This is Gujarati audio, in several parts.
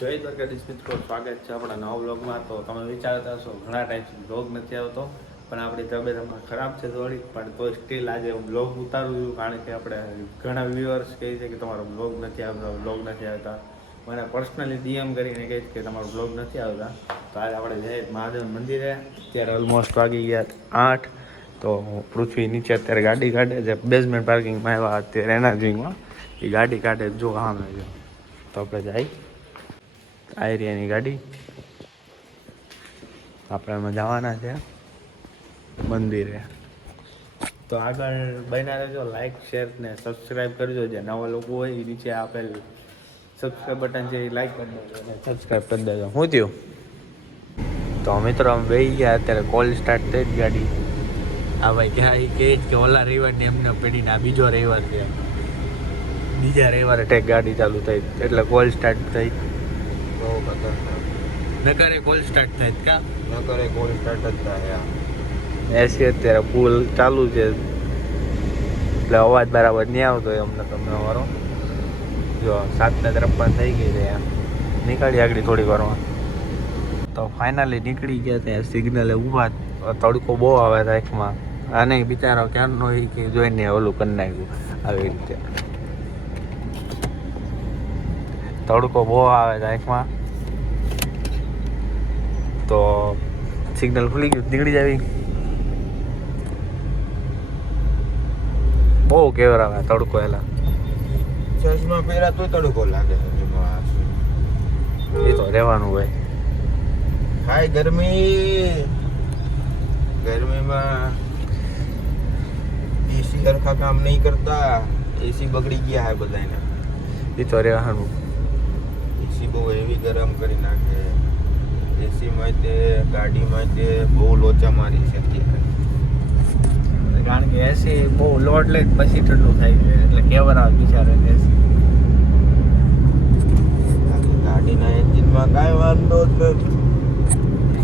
જય દ્વારકાધીશ મિત્રો, સ્વાગત છે આપણા નવા વ્લોગમાં. તો તમે વિચારતા હશો ઘણા ટાઈમથી વ્લોગ નથી આવતો, પણ આપણી તબિયત હમણાં ખરાબ છે થોડી, પણ તો સ્ટીલ આજે હું વ્લોગ ઉતારું છું. કારણ કે આપણે ઘણા વ્યુઅર્સ કહે છે કે તમારો વ્લોગ નથી આવતા. મને પર્સનલી ડીએમ કરીને કહે છે કે તમારો વ્લોગ નથી આવતા. તો આજે આપણે જઈએ મહાદેવ મંદિરે. અત્યારે ઓલમોસ્ટ વાગી ગયા 8. તો પૃથ્વી નીચે અત્યારે ગાડી કાઢે છે. બેઝમેન્ટ પાર્કિંગમાં આવ્યા અત્યારે એનર્જીમાં એ ગાડી કાઢે જો સામે જો. તો આપણે જઈ આયરિયાની ગાડી આપણે એમાં જવાના છે મંદિરે. તો આગળ બન્યા રહેજો, લાઈક શેર ને સબસ્ક્રાઈબ કરજો. જે નવા લોકો હોય એ નીચે આપેલ સબસ્ક્રાઈબ બટન છે એ લાઈક કરી દેજો અને સબસ્ક્રાઈબ કરી દેજો. શું થયું? તો મિત્રો અમે બેસી ગયા. અત્યારે કોલ સ્ટાર્ટ થઈ જ ગાડી. આ ભાઈ ત્યાં એ કહે કે ઓલા રવિવારની એમને પેઢીને આ બીજો રવિવાર છે. બીજા રવિવારે ટેક ગાડી ચાલુ થઈ એટલે કોલ સ્ટાર્ટ થઈ. બહુ ખતરનાક. નકરે કોલ સ્ટાર્ટ થાય કા? નકરે કોલ સ્ટાર્ટ જ થાય. એસી અત્યારે ફૂલ ચાલુ છે એટલે અવાજ બરાબર નહીં આવતો અમને તમને અમારો. જો 7:53 થઈ ગઈ છે. નીકળી આગળ થોડી વારમાં. તો ફાઇનલી નીકળી ગયા ત્યાં સિગ્નલે ઊભા. તડકો બહુ આવે આંખમાં. આને બિચારો ક્યારનો એ કે જોઈને ઓલું કરી નાખ્યું આવી રીતે. તડકો બહુ આવે આંખમાં. તો સિગ્નલ ખુલી ગયું, નીકળી જાવી. બહુ કેવર આવે તડકો. એલા ચશ્મા પહેરા તો તડકો લાગે. એ તો રહેવાનું ભાઈ. હાય ગરમી. ગરમીમાં એસી સરખા કામ નહીં કરતા. એસી બગડી ગયા હે બધાને. એ તો રહેવાનું. એસી બહુ હેવી ગરમ કરી નાખે. એસીમાં તે ગાડીમાં તે બહુ લોચા મારી છે અત્યારે. કારણ કે એસી બહુ લોડ લે પછી ઠંડુ થાય છે એટલે કેવર આવે બિચારે એસી. ગાડીના એન્જિનમાં કાંઈ વાંધો જ નથી.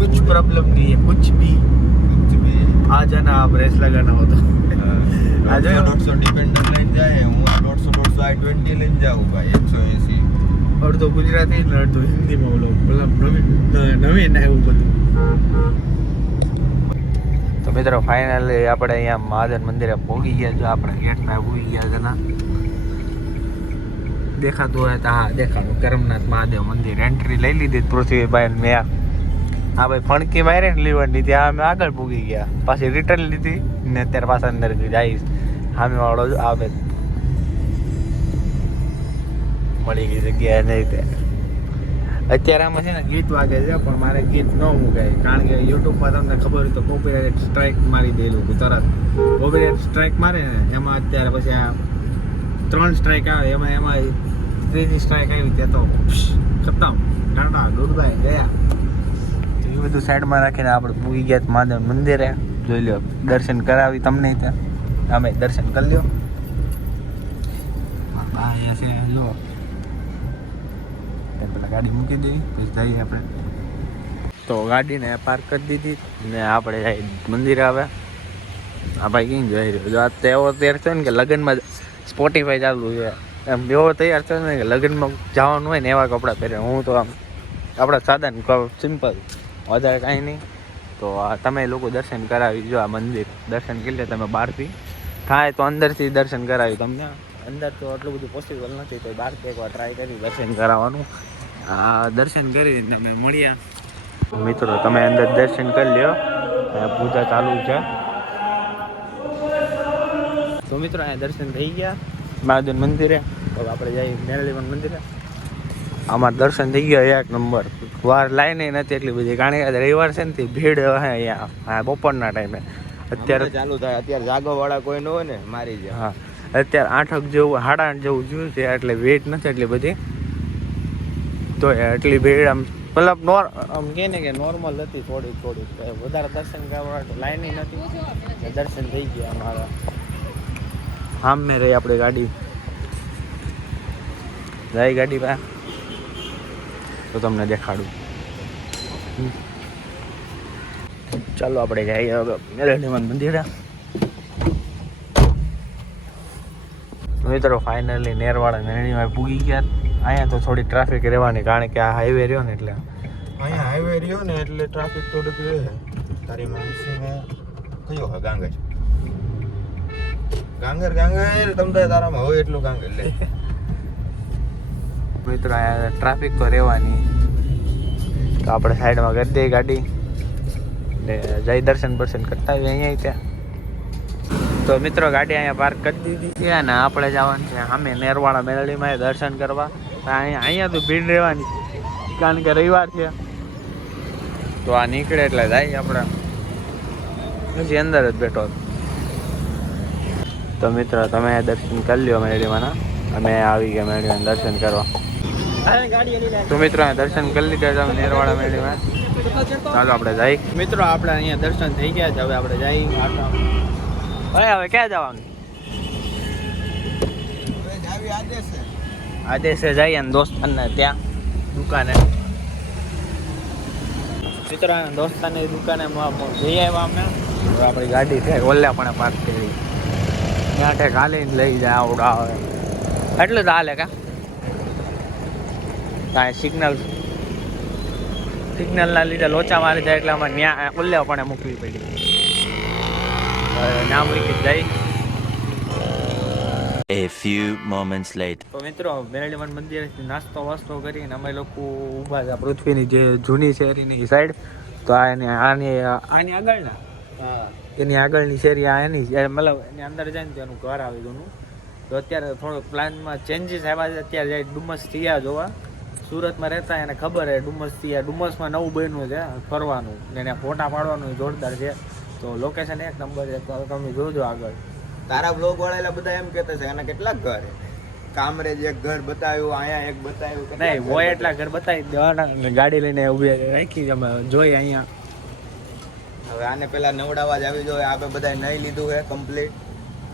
कुछ प्रॉब्लम नहीं है, कुछ भी आ जाना, आप रेस लगाना हो तो आ जाओ. 150 ડિપેન્ડર લઈને જાય. હું 150 I-20 લઈને જાઉં ભાઈ. 180. અડધો ગુજરાતી ને અડધો હિન્દીમાં બોલો. નવીન એવું બધું. તો મિત્રો ફાઇનલી આપણે અહીંયા મહાદેવ મંદિરે પહોંચી ગયા. જો આપણે ગેટમાં પહોંચી ગયા છે. ના દેખાતું હોય તો હા દેખાડું. કરમનાથ મહાદેવ મંદિર એન્ટ્રી લઈ લીધી પૃથ્વીભાઈ મેં. હા ભાઈ ફણકી મારે ને લીવરની ત્યાં અમે આગળ પૂગી ગયા. પાછી રિટર્ન લીધી ને અત્યારે પાછા અંદર જઈશ. સામે વાળો આવે મળી ગઈ જગ્યાએ નહીં તે. અત્યારે આમાં છે ને ગીત વાગે છે પણ મારે ગીત ન મૂકાય કારણ કે યુટ્યુબમાં તમને ખબર હોય તો કોપીરાઇટ સ્ટ્રાઇક મારી દેલું તરત. કોપીરાઇટ સ્ટ્રાઇક મારે ને એમાં અત્યારે પછી આ 3 સ્ટ્રાઇક આવે એમાં ત્રીજી સ્ટ્રાઇક આવી ત્યાં તો ખતમ. ટાટા ગુડ બાય ગયા. એ બધું સાઈડમાં રાખીને આપણે પૂગી ગયા મહાદેવ મંદિરે. જોઈ લો દર્શન કરાવી તમને ત્યાં. અમે દર્શન કરી લ્યો. અહીંયા છે જો પેલા ગાડી મૂકી દેવી પછી જઈએ આપણે. તો ગાડીને પાર્ક કરી દીધી ને આપણે જઈએ મંદિરે. આવે આ ભાઈ ક્યાં જઈ રહ્યો જો. આ એવો તૈયાર થયો ને કે લગ્નમાં સ્પોટીફાઈ ચાલુ છે એમ. એવો તૈયાર થયો ને કે લગ્નમાં જવાનું હોય ને એવા કપડાં પહેરે. હું તો આમ આપણા સાદા સિમ્પલ, વધારે કાંઈ નહીં. તો તમે લોકો દર્શન કરાવી જો. આ મંદિર દર્શન કરી લે તમે. બહારથી થાય તો અંદરથી દર્શન કરાવી તમને. અંદર તો આટલું બધું પોસિબલ નથી તો બહારથી એકવાર ટ્રાય કરી દર્શન કરાવવાનું. દર્શન કરી તમે મળ્યા મિત્રો. તમે અંદર દર્શન કરી લ્યો. પૂજા ચાલુ છે. તો મિત્રો અહીંયા દર્શન થઈ ગયા મહાદેવ મંદિરે. તો આપણે જઈએ મેરલીમાં મંદિરે. આમાં દર્શન થઈ ગયા 1 નંબર. વાર લાઈને નથી એટલી બધી કારણ કે રવિવાર છે ને ભીડ હે અહીંયા બપોરના ટાઈમે. અત્યારે ચાલુ થાય. અત્યારે જાગવા વાળા કોઈ ન હોય ને મારી જાય. હા અત્યારે 8 જેવું 8:30 જેવું જોયું છે એટલે વેટ નથી એટલી બધી. તો એટલી ભીડ આમ મતલબ આમ કહે ને કે નોર્મલ હતી થોડી. વધારે દર્શન કરવા લાઈન નથી. દર્શન થઈ ગયા અમારા. સામે રહી આપણી ગાડી જાય ગાડી પાસે તો તમને દેખાડું. ચાલો આપણે જઈએ હવે મેરડીમાં મંદિરે. મિત્રો ફાઇનલી નેરવાળા મેરડીમાં પૂગી ગયા. અહીંયા તો થોડી ટ્રાફિક રહેવાની, કારણ કે આ હાઈવે રહ્યો ને એટલે. અહીંયા હાઈવે રહ્યો ને એટલે ટ્રાફિક થોડુંક રહે. તારી માનસીને કયો હા ગાંગર ગાંગર ગાંગર તમને તારામાં હોય એટલું ગાંગર લે. મિત્રો અહીંયા ટ્રાફિક તો રહેવાની, તો આપણે સાઈડમાં કરી દઈએ ગાડી ને જઈ દર્શન કરતા આવીએ અહીંયા ત્યાં. તો મિત્રો ગાડી અહીંયા પાર્ક કરી દીધી છે અને આપણે જવાનું છે સામે નેરવાળા મેળવીમાં દર્શન કરવા. અહીંયા તો ભીડ રહેવાની, કારણ કે રવિવાર છે. તો આ નીકળે એટલે જાય આપણે, હજી અંદર જ બેઠો. તો મિત્રો તમે દર્શન કરી લ્યો મેળવીમાંના, અમે આવી ગયા મેળવીમાં દર્શન કરવા. તો મિત્રો દર્શન કરી લીધા તમે નેરવાળા મેળવીમાં. ચાલો આપણે જઈએ. મિત્રો આપણે અહીંયા દર્શન થઈ ગયા છે, હવે આપણે જઈએ. હવે ક્યાં જવાનું? આદેશે જઈએ ને દોસ્તાને ત્યાં દુકાને. મિત્રો દોસ્તાની દુકાને જઈ આવ્યા અમે. હવે આપણી ગાડી છે ઓલા પણ પાર્ક કરી, ત્યાં ઠેક હાલીને લઈ જાય આવડા આવે એટલું તો હાલે કા. કાંઈ સિગ્નલના લીધે લોચા મારી જાય એટલે અમારે ત્યાં ઓલે પણ મૂકવી પડી. નામ લીધી જઈ. A few moments later. તો મિત્રો મેરડીમાં મંદિરેથી નાસ્તો વાસ્તો કરીને અમે લોકો ઊભા હતા પૃથ્વીની જે જૂની શેરીની સાઈડ. તો આની આગળના એની આગળની શેરી આ એની મતલબ એની અંદર જાય ને તો એનું ઘર આવી ગયું. તો અત્યારે થોડોક પ્લાનમાં ચેન્જીસ આવ્યા છે. અત્યારે જાય ડુમસ થયા જોવા. સુરતમાં રહેતા એને ખબર છે ડુમસ થયા. ડુમસમાં નવું બન્યું છે ફરવાનું ને એને ફોટા પાડવાનું જોરદાર છે. તો લોકેશન એક નંબર છે, તો તમે જોજો આગળ. તારા બ્લોગ વાળા બધા એમ કહેતા છે આના કેટલાક ઘર છે. કામરેજ એક ઘર બતાવ્યું, અહીંયા એક બતાવ્યું. નહીં હોય એટલા ઘર બતાવી દેવાના. ગાડી લઈને ઊભી રાખી અમે જોઈએ અહીંયા. હવે આને પેલા નવડાવા જ આવી જોઈએ. આપણે બધા નહીં લીધું છે કમ્પ્લીટ.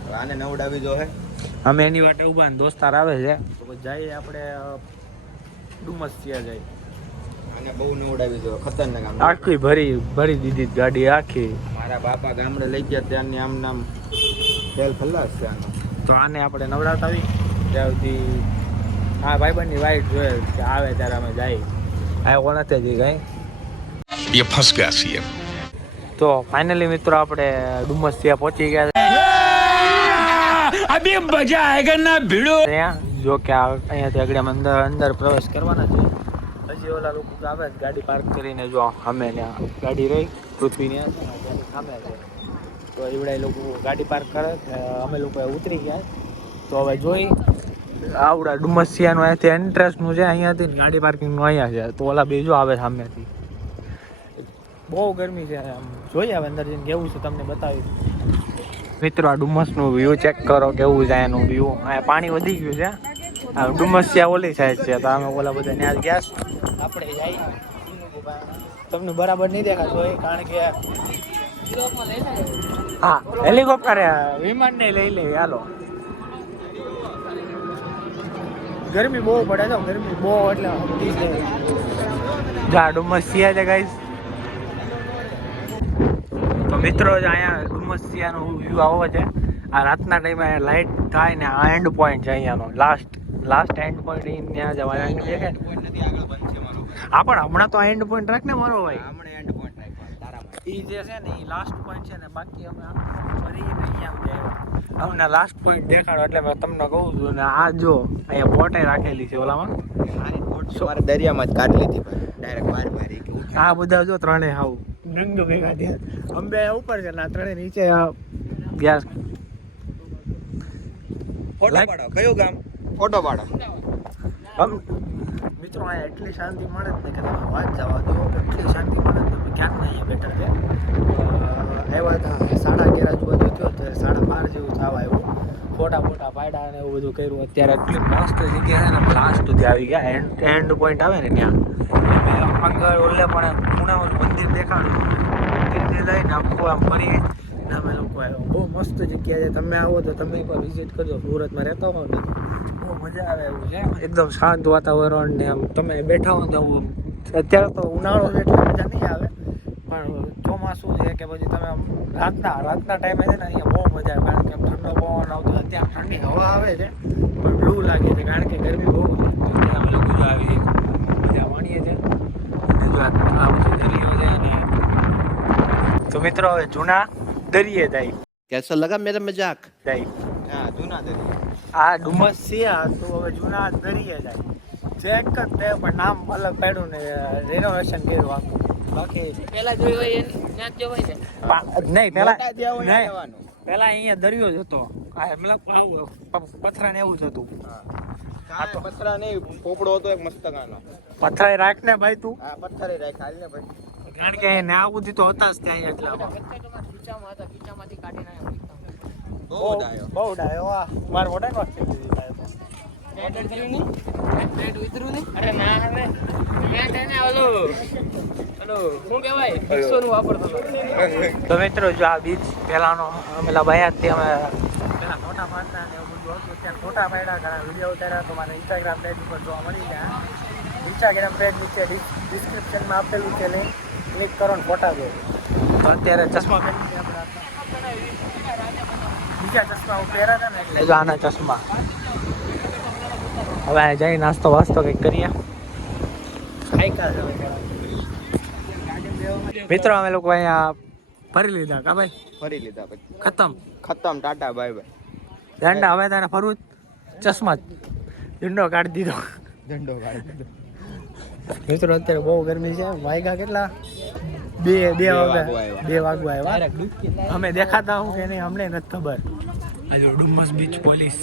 હવે આને નવડાવી જોઈએ. અમે એની વાટે ઊભા ને દોસ્તાર આવે છે. તો જઈએ આપણે ડુમસ ત્યાં જઈએ. આને બહુ નવડાવી જોઈએ, ખતરનાક. આખી ભરી દીધી ગાડી આખી. મારા બાપા ગામડે લઈ ગયા ત્યારની આમ નામ તેલ ખલ્લાસ છે આનો. તો આને આપણે નવરાત આવી ત્યાં સુધી હા ભાઈબંધની વાઈફ જોઈએ કે આવે ત્યારે અમે જઈએ. આ કોણાતે જઈ ગઈ ये फंस गया सीएम. તો ફાઇનલી મિત્રો આપણે ડુમસ ત્યાં પહોંચી ગયા. अभी मजा आएगा ना भिड़ो. ત્યાં જો કે અહીંયાથી આગળ અંદર પ્રવેશ કરવાના છે. હજી ઓલા લોકો આવે ગાડી પાર્ક કરીને, જો અમે ત્યાં ગાડી રહી પૃથ્વીની સામે છે. તો એવડા લોકો ગાડી પાર્ક કરે, અમે લોકો ઉતરી ગયા. તો હવે જોઈ આવડા ડુમસિયાનું અહીંયાથી એન્ટ્રન્સનું છે, અહીંયાથી ગાડી પાર્કિંગનું અહીંયા છે. તો ઓલા બીજો આવે સામેથી. બહુ ગરમી છે, આમ જોઈએ હવે અંદર જઈને કેવું છે તમને બતાવી. મિત્રો આ ડુમસનું વ્યૂ ચેક કરો કેવું છે એનું વ્યૂ. અહીંયા પાણી વધી ગયું છે. આ ડુમસિયા ઓલી સાઈડ છે, તો અમે ઓલા બધા ત્યાં ગયા આપણે જઈએ. તમને બરાબર નહીં દેખાતો હોય કારણ કે હા હેલિકોપ્ટર વિમાન ને લઈ લે. હાલો ગરમી બહુ પડે છે, ગરમી બહુ એટલે જા ડુમસિયા છે ગાઈસ. તો મિત્રો અહીંયા ડુમસિયાનો વ્યૂ આવો છે. આ રાતના ટાઈમે લાઇટ થાય ને આ એન્ડ પોઈન્ટ છે અહીંયાનો લાસ્ટ એન્ડ પોઈન્ટ ત્યાં જવાનું છે. હા પણ હમણાં તો આ એન્ડ પોઈન્ટ રાખ ને મારો ભાઈ. એ જે છે ને એ લાસ્ટ પોઈન્ટ છે ને, બાકી અમે ફરીને અહીંયા આવ્યા. અમને લાસ્ટ પોઈન્ટ દેખાડો એટલે મેં તમને કહું છું. ને આ જો અહીંયા બોટે રાખેલી છે ઓલામાં. મારે દરિયામાં જ કાઢી લીધી ડાયરેક્ટ મારી. આ બધા જો ત્રણેય હાવ રંગ ભેગા થયા. અંબે ઉપર છે ને ત્રણેય નીચે ગેસ. ફોટો પાડો. કયું ગામ? ફોટો પાડો. મિત્રો અહીંયા એટલી શાંતિ મળે જ ને કે તમે વાત જવા દો. એટલી શાંતિ મળે તમે ક્યાંક નહીં અહીંયા બેઠા છે. આવ્યા હતા 11:30 આજુબાજુ થયો, ત્યારે 12:30 જેવું થવા આવ્યું. ફોટા પાડ્યા અને એવું બધું કર્યું. અત્યારે એટલી મસ્ત જગ્યા છે ને, લાસ્ટ સુધી આવી ગયા. એન્ડ પોઈન્ટ આવે ને ત્યાં આગળ ઓલે પણ ખૂણાઓનું મંદિર દેખાડ્યું. મંદિરથી લઈને આખું આમ ફરી અમે લોકો આવ્યો. બહુ મસ્ત જગ્યા છે. તમે આવો તો તમે એકવાર વિઝિટ કરજો. સુરતમાં રહેતા હો ને બહુ મજા આવે એવું છે. એકદમ શાંત વાતાવરણ ને આમ તમે બેઠા હો તો અત્યારે તો ઉનાળો છે એટલે મજા નહીં આવે, પણ ચોમાસું છે કે પછી તમે આમ રાતના ટાઈમે છે ને અહીંયા બહુ મજા આવે. કારણ કે ઠંડો પવન આવતો. અત્યારે ઠંડી હવા આવે છે પણ લૂ લાગે છે કારણ કે ગરમી બહુ છે. અમે લોકો જો આવી મજા માણીએ છે અને જો આ બધું દરિયો છે અને તો મિત્રો હવે જૂના દરિયે જાય कैसा लगा मेरा मजाक જાય હા જૂના દરિયા આ ડુમસ છે આ તો હવે જૂના દરિયે જાય જે એક જ તે પણ નામ અલગ પાડ્યું ને રિનોવેશન કર્યું આખું બાકી પેલા જોઈ હોય એને ત્યાં જ જોવાય ને. નહીં પેલા મોટા જ્યાં હોય ત્યાં નહીં જવાનું. પેલા અહીંયા દરિયો જ હતો આ મતલબ પથરા ને એવું જ હતું કાંઈ પથરા નહીં પોપડો હતો એક મસ્તકાનો પથરા રાખ ને ભાઈ તું હા પથ્થરે રાખ હાલ ને ભાઈ કારણ કે ને આ બધી તો હતા જ ત્યાં એટલા ખીચામાં હતા, ખીચામાંથી કાઢીને આવ્યા. બહુ ડાયો બહુ ડાયો આ માર મોટા વાત છે રેડ કર્યું નહીં? રેડ ઉતર્યું નહીં? અરે ના હવે રેડ એને ઓલું શું કહેવાય પિક્સોનું વાપરતો હતો. તો મિત્રો જો આ બીચ પહેલાનો પેલા બાયાથી અમે પેલા ફોટા પાડતા ને એવું બધું હતું ત્યાં ફોટા પાડ્યા ઘણા વિડીયો ઉતાર્યા તો મારા ઇન્સ્ટાગ્રામ પેજ ઉપર જોવા મળી ગયા ઇન્સ્ટાગ્રામ પેજ નીચે ડિસ્ક્રિપ્શનમાં આપેલું છે ક્લિક કરો ને ફોટા જો તો અત્યારે ચશ્મા પહેરી આપણે બીજા ચશ્મા પહેર્યા હતા ને એટલે જો આના ચશ્મા હવે આ જઈ નાસ્તો વાસ્તો કંઈક કરીએ મિત્રો અમે લોકો અહીંયા ફરી લીધા કા ભાઈ ફરી લીધા પછી ખતમ ટાટા બાય બાય દંડા હવે તારે ફરવું જ ચશ્મા જ દંડો કાઢી દીધો ઝંડો કાઢી દીધો મિત્રો અત્યારે બહુ ગરમી છે વાગ્યા કેટલા બે વાગવા આવ્યા અમે દેખાતા હું કે નહીં અમને નથી ખબર આ ડુમસ બીચ પોલીસ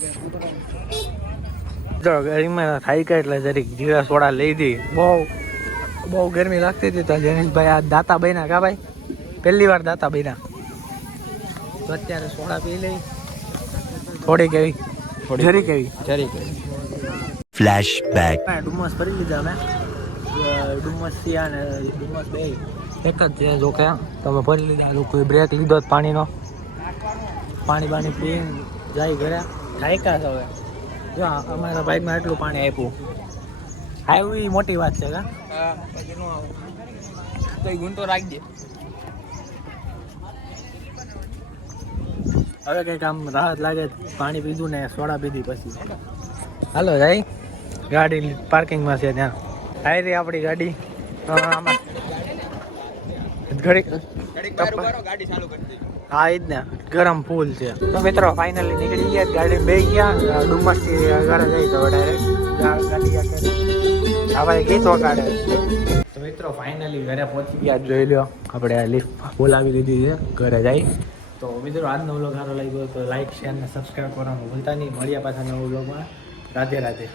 જો ગરમીમાં થાય કે એટલે જરીક જીરા સોડા લઈ દી બહુ ગરમી લાગતી હતી તો જનીશભાઈ આ દાતા બન્યા કા ભાઈ પહેલી વાર દાતા બન્યા તો અત્યારે સોડા પી લઈ થોડી કેવી જરી કેવી Flashback. ડુમસ ફરી લીધા અમે ડુમસ સિયા ને ડુમસ બે એક જ છે જો કે તમે ફરી લીધા લોકોએ બ્રેક લીધો જ પાણીનો પાણી પીને જાય ઘરે થાયકા છે હવે જો અમારા બાઇકમાં એટલું પાણી આપ્યું આવી મોટી વાત છે કા હા પછી નો આવો તો ગુંટો રાખી દે. હવે કંઈક આમ રાહત લાગે પાણી પીધું ને સોડા પીધી પછી હાલો જાય ગાડી પાર્કિંગમાં છે ત્યાં આવી રહી આપણી ગાડી આમાં ઘડી ગાડી ચાલુ કરી દીધી હા એ જ ને ગરમ ફૂલ છે તો મિત્રો ફાઇનલી નીકળી ગયા ગાડી બે ગયા ડુમસથી ઘરે જઈ તો ડાયરેક્ટ ગાડી હા ભાઈ ગીત વગાડે તો મિત્રો ફાઇનલી ઘરે પહોંચી ગયા જોઈ લો આપણે લિફ્ટ બોલાવી દીધી છે ઘરે જઈ તો મિત્રો આજનો વ્લોગ સારો લાગ્યો તો લાઈક શેર ને સબસ્ક્રાઈબ કરવાનું ભૂલતા નહીં મળ્યા પાછા નવો વ્લોગમાં રાધે રાધે